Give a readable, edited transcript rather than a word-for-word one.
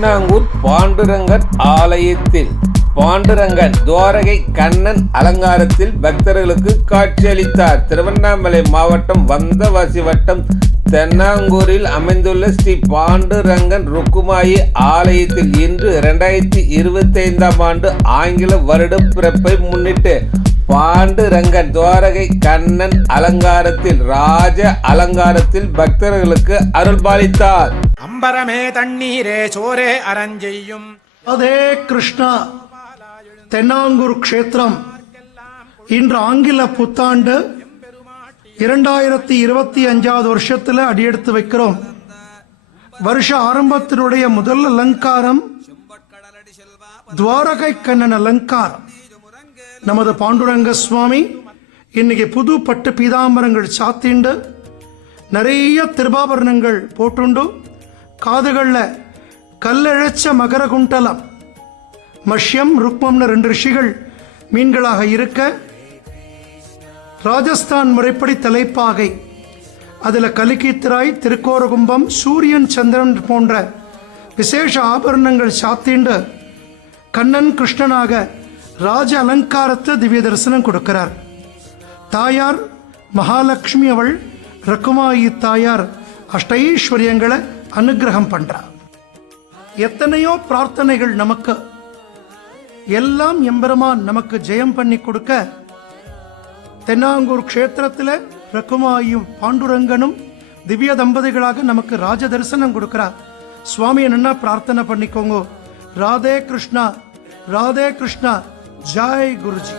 தென்னாங்கூர் பாண்டுரங்கன் ஆலயத்தில் பாண்டுரங்கன் துவாரகை கண்ணன் அலங்காரத்தில் பக்தர்களுக்கு காட்சியளித்தார். திருவண்ணாமலை மாவட்டம் வந்தவாசி வட்டம் தென்னாங்கூரில் அமைந்துள்ள ஸ்ரீ பாண்டுரங்கன் ருக்குமாயி ஆலயத்தில் இன்று 2025ஆம் ஆண்டு ஆங்கில வருட பிறப்பை முன்னிட்டு பாண்டுரங்கன் துவாரகை கண்ணன் அலங்காரத்தில் ராஜ அலங்காரத்தில் பக்தர்களுக்கு அருள்பாலித்தார். அம்பரமே தண்ணீரே சோரே அரஞ்செய்யும் அதே கிருஷ்ணா. தென்னாங்கூர் க்ஷேத்திரம் இன்று ஆங்கில புத்தாண்டு 2025 வருஷத்துல அடியெடுத்து வைக்கிறோம். வருஷ ஆரம்பத்தினுடைய முதல் அலங்காரம் துவாரகை கண்ணன் அலங்காரம். நமது பாண்டுரங்க சுவாமி இன்னைக்கு புது பட்டு பீதாம்பரங்கள் சாத்திண்டு நிறைய திருபாபரணங்கள் போட்டுண்டு காதுகள்ல கல்லெழச்ச மகர குண்டலம் மஷ்யம் ருக்மம்னு 2 ரிஷிகள் மீன்களாக இருக்க, ராஜஸ்தான் முறைப்படி தலைப்பாகை, அதில் கலிக்கித்திராய், திருக்கோரகும்பம், சூரியன் சந்திரன் போன்ற விசேஷ ஆபரணங்கள் சாத்திண்டு கண்ணன் கிருஷ்ணனாக ராஜ அலங்காரத்தை திவ்ய தரிசனம் கொடுக்கிறார். தாயார் மகாலட்சுமி அவள் ரகுமாயி தாயார் அஷ்டைஸ்வரியங்களை அனுகிரகம் பண்றார். எத்தனையோ பிரார்த்தனைகள் நமக்கு எல்லாம் எம்பெருமான் நமக்கு ஜெயம் பண்ணி கொடுக்க தென்னாங்கூர் க்ஷேத்திரத்தில் ரகுமாயும் பாண்டுரங்கனும் திவ்ய தம்பதிகளாக நமக்கு ராஜ தரிசனம் கொடுக்கிறார். சுவாமி என்னன்னா பிரார்த்தனை பண்ணிக்கோங்க. ராதே கிருஷ்ணா, ராதே கிருஷ்ணா, ஜாய் குருஜி.